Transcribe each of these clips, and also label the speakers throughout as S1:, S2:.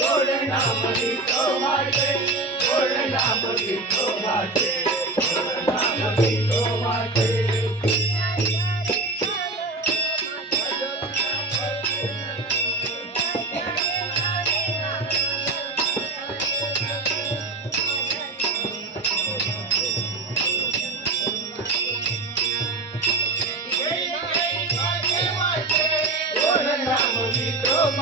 S1: गोड नाम गोड नाम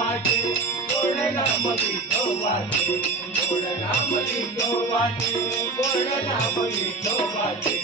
S1: वाटे गोड नाम विठो वाटे गोड नाम विठो वाटे गोड नाम विठो वाटे.